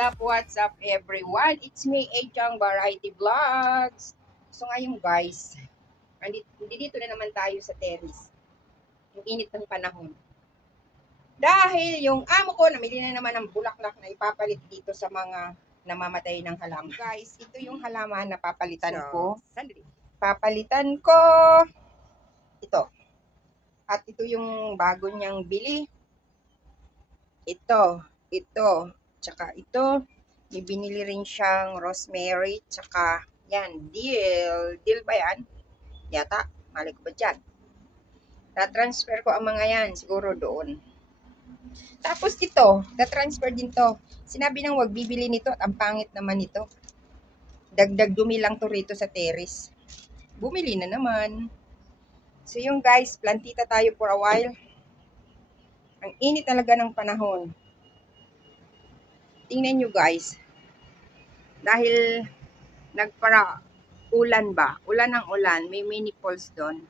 What's up everyone? It's me, Echang Variety Vlogs. So ngayon guys, dito na naman tayo sa terrace. Yung init ng panahon. Dahil yung amo ko, namili na naman ng bulaklak na ipapalit dito sa mga namamatay ng halaman. Guys, ito yung halaman na papalitan ko. Papalitan ko ito. At ito yung bago niyang bili. Ito. Tsaka ito. May binili rin siyang rosemary. Tsaka yan, dill ba yan? Yata, mali ko ba dyan? Na-transfer ko ang mga yan, siguro doon. Tapos ito, na-transfer din to. Sinabi nang wag bibili nito at ang pangit naman nito. Dagdag dumi lang to rito sa terrace. Bumili na naman. So yung guys, plantita tayo for a while. Ang init talaga ng panahon. Tingnan nyo guys. Dahil ulan ba? Ulan ng ulan. May mini falls doon.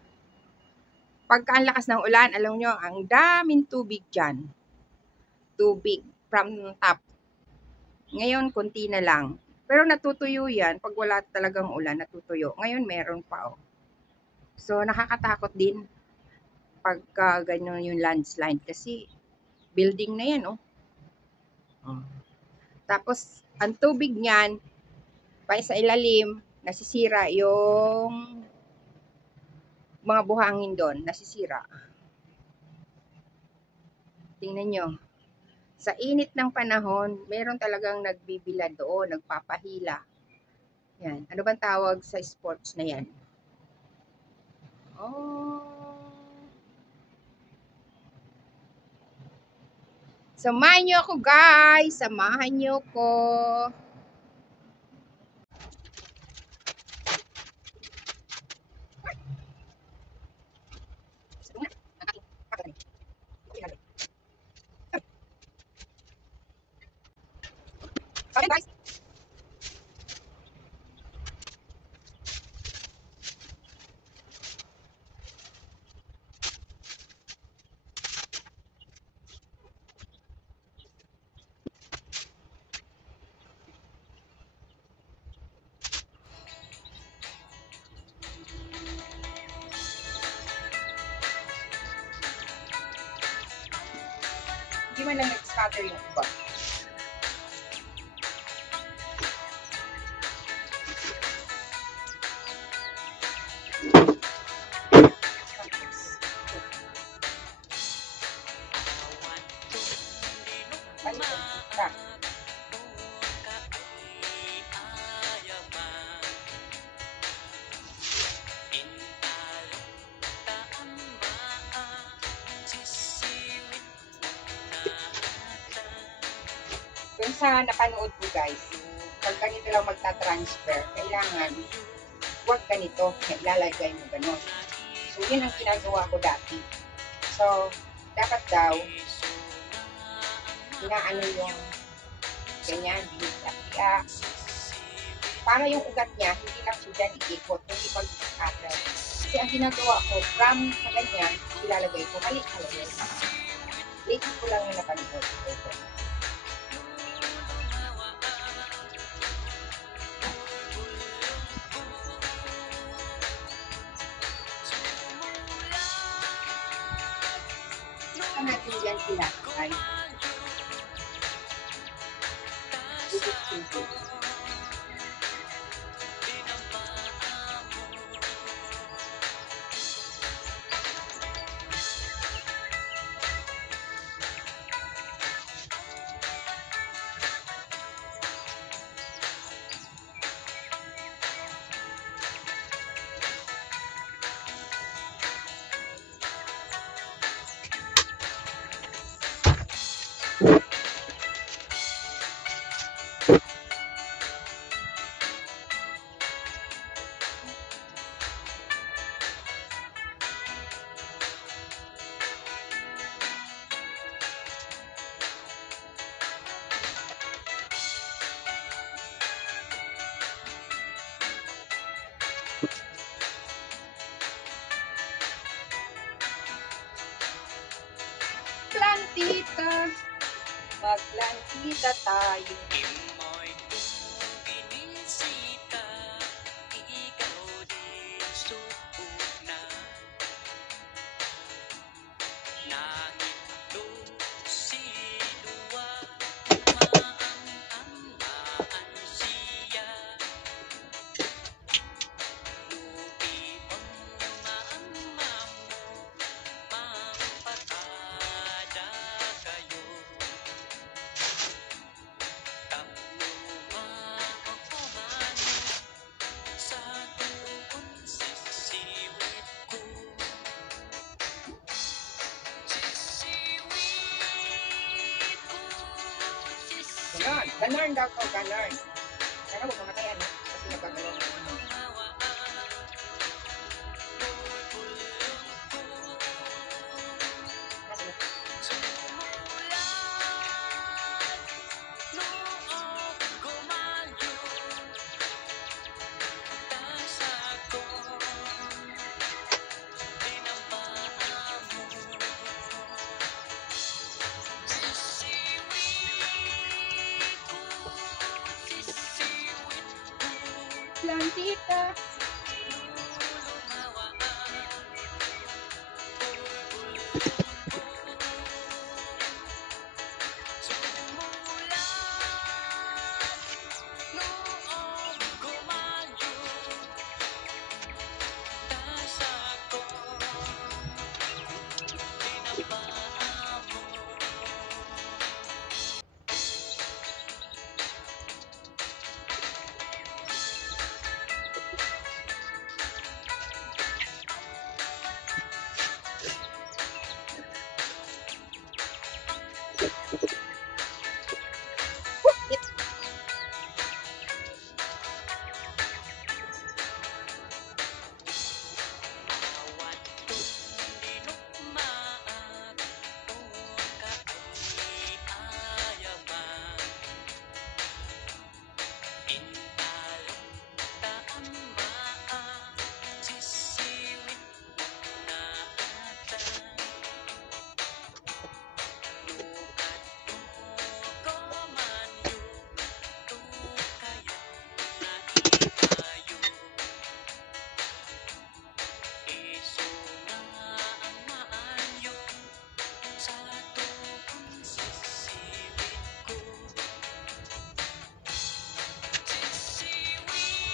Pagka ang lakas ng ulan, alam nyo, ang daming tubig dyan. Tubig from top. Ngayon, konti na lang. Pero natutuyo yan. Pag wala talagang ulan, natutuyo. Ngayon, meron pa. Oh. So, nakakatakot din pagka ganyan yung landslide. Kasi, building na yan. Oh. Tapos, ang tubig niyan, pa sa ilalim, nasisira yung mga buhangin doon. Nasisira. Tingnan nyo. Sa init ng panahon, meron talagang nagbibila doon, nagpapahila. Yan. Ano bang tawag sa sports na yan? Samahan nyo ako guys. Samahan nyo ko. Okay guys. Hindi man lang nag-scatter yung iba. Kung sa napanood ko guys, pag ganito lang magta-transfer, kailangan huwag ganito, ilalagay mo gano'n. So, yun ang ginagawa ko dati. So, dapat daw, inaano yung ganyan, binigla. Para yung ugat niya, hindi lang siya dyan iikot, hindi pag-scatter. Kasi ang ginagawa ko, from sa ganyan, ilalagay ko, mali-alagay. Lately ko lang yung napanood. Ito. Natin yan sila ay bubuk-bubuk. Plantita. maglansita tayo. Imo'y binisita, ikaw din subok na. Nangit to si Dua, maang-amaan siya. Lupion mama mo, mampatada kayo. Tapno maaman sa tuon sisiwit ko. Sisiwit ko, Ganon. Ganon daw ko, ganon. Sana huwag mamatayan, ha? Kasi nagkagalaw na ano. Plantita.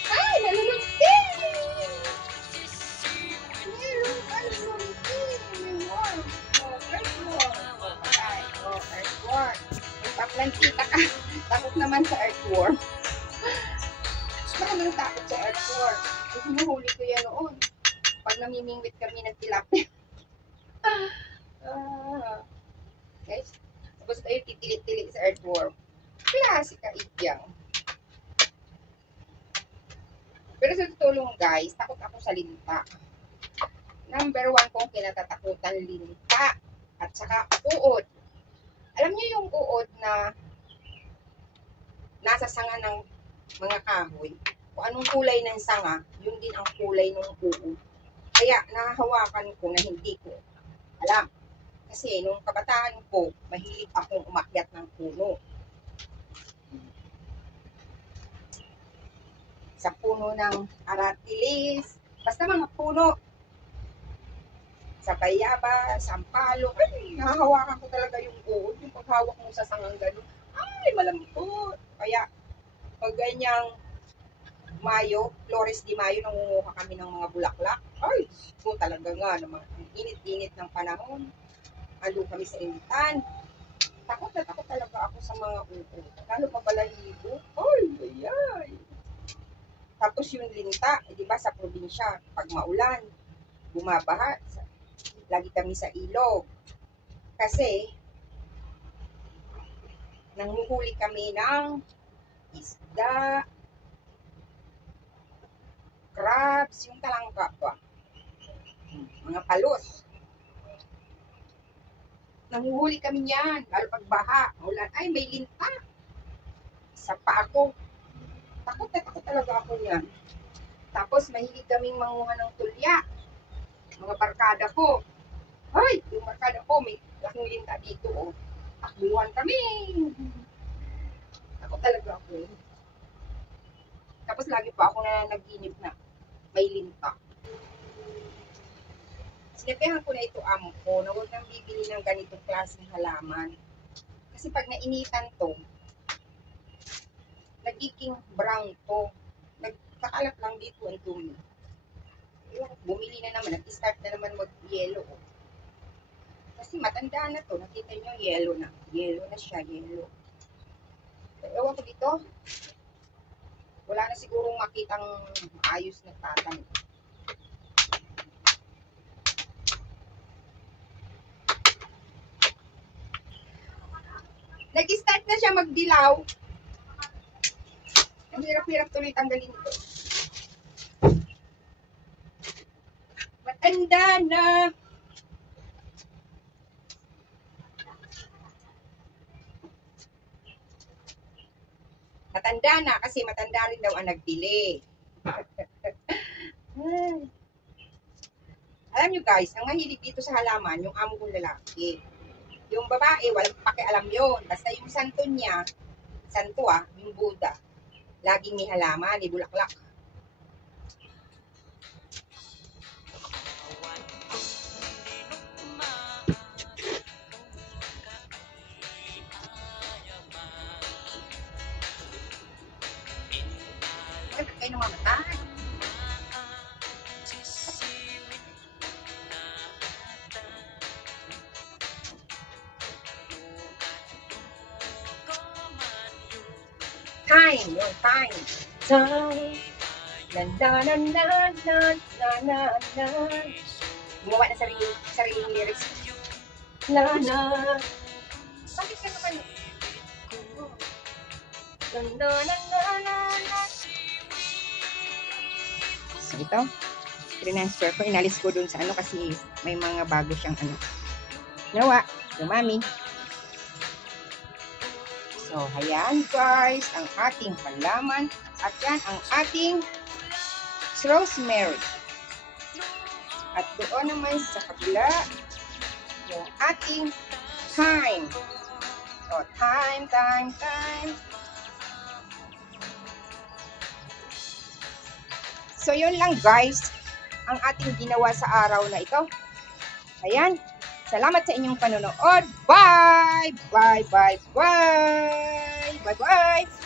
Ay, nalulungti! Meron ka nalulungti! Meron. Oh, earthworm. Oh, patay. Oh, earthworm. Magpaplantita ka. Takot naman sa earthworm. Baka nang takot sa earthworm. Kasi nahuli ko yan noon. Pag namimingwit kami ng tilapia. Guys, tapos tayo titilit-tilit sa earthworm. Klase ka idyang. Pero sa tutulong guys, takot ako sa linta. Number 1 kong kinatatakutan, linta. At saka uod. Alam niyo yung uod na nasa sanga ng mga kahoy? Kung anong kulay ng sanga, yun din ang kulay ng uod. Kaya nahahawakan ko na hindi ko alam. Kasi nung kabataan ko, mahilig akong umakyat ng puno. Sa puno ng aratilis, basta mga puno. Sa bayaba, sampalo, ay, nahahawakan ko talaga yung uod. Yung paghawak mo sa sangang gano'n, ay, malambot. Kaya, pag ganyang Mayo, Flores de Mayo, nangunguha kami ng mga bulaklak. Ay, so talaga nga naman, ang init-init ng panahon. Ando kami sa initan. Takot na takot talaga ako sa mga uod. Lalo pa balahibo. Ay, ay, ay. Tapos yung linta, di ba sa probinsya, pag maulan, bumabaha, lagi kami sa ilog. Kasi, nanguhuli kami ng isda, crabs, yung talangka ba? Mga palos. Nanguhuli kami niyan, lalo pag baha, maulan, ay may linta. Isa pa ako. Takot na takot talaga ako niyan. Tapos mahilig kaming manguha ng tulya. Mga barkada ko. Ay, yung barkada ko, may laking linta dito, oh. Takbuhan kami. Ako talaga ako. Tapos lagi pa ako na nag-inip na may linta. Sinabihan ko na ito amo ko na huwag nang bibili ng ganitong klaseng halaman. Kasi pag nainitan to, nagiging brown to. Nagkakalat lang dito ang dumi. Bumili na naman, nag-start na naman mag-yellow. Kasi matanda na to, nakita nyo, yellow na. Yellow na siya, yellow. Ewan ko dito, wala na sigurong makitang ayos na tatang. Nag-start na siya magdilaw. Ang hirap-hirap tuloy tanggalin ito. Matanda na. Matanda na kasi matanda rin daw ang nagbili. Alam nyo guys, ang mahilig dito sa halaman, yung amo kong lalaki. Yung babae, walang pakialam yun. Basta yung santo niya, santo yung Buddha, laging may halaman, may bulaklak. Bakit kayo namamatay? Time, yung time. Time. Na na na na na na na na. Gumawa na sariling lyrics. Na na. Bakit ka naman? Na na na na na. So ito, transfer ko. Inalis ko dun sa ano kasi may mga bago siyang ano. Nawa, dumami. So, ayan guys, ang ating halaman. At yan ang ating rosemary. At doon naman sa kabila, yung ating thyme. So, thyme, thyme, thyme. So, yun lang guys, ang ating ginawa sa araw na ito. Ayan. Salamat sa inyong panonood. Bye! Bye, bye, bye! Bye, bye!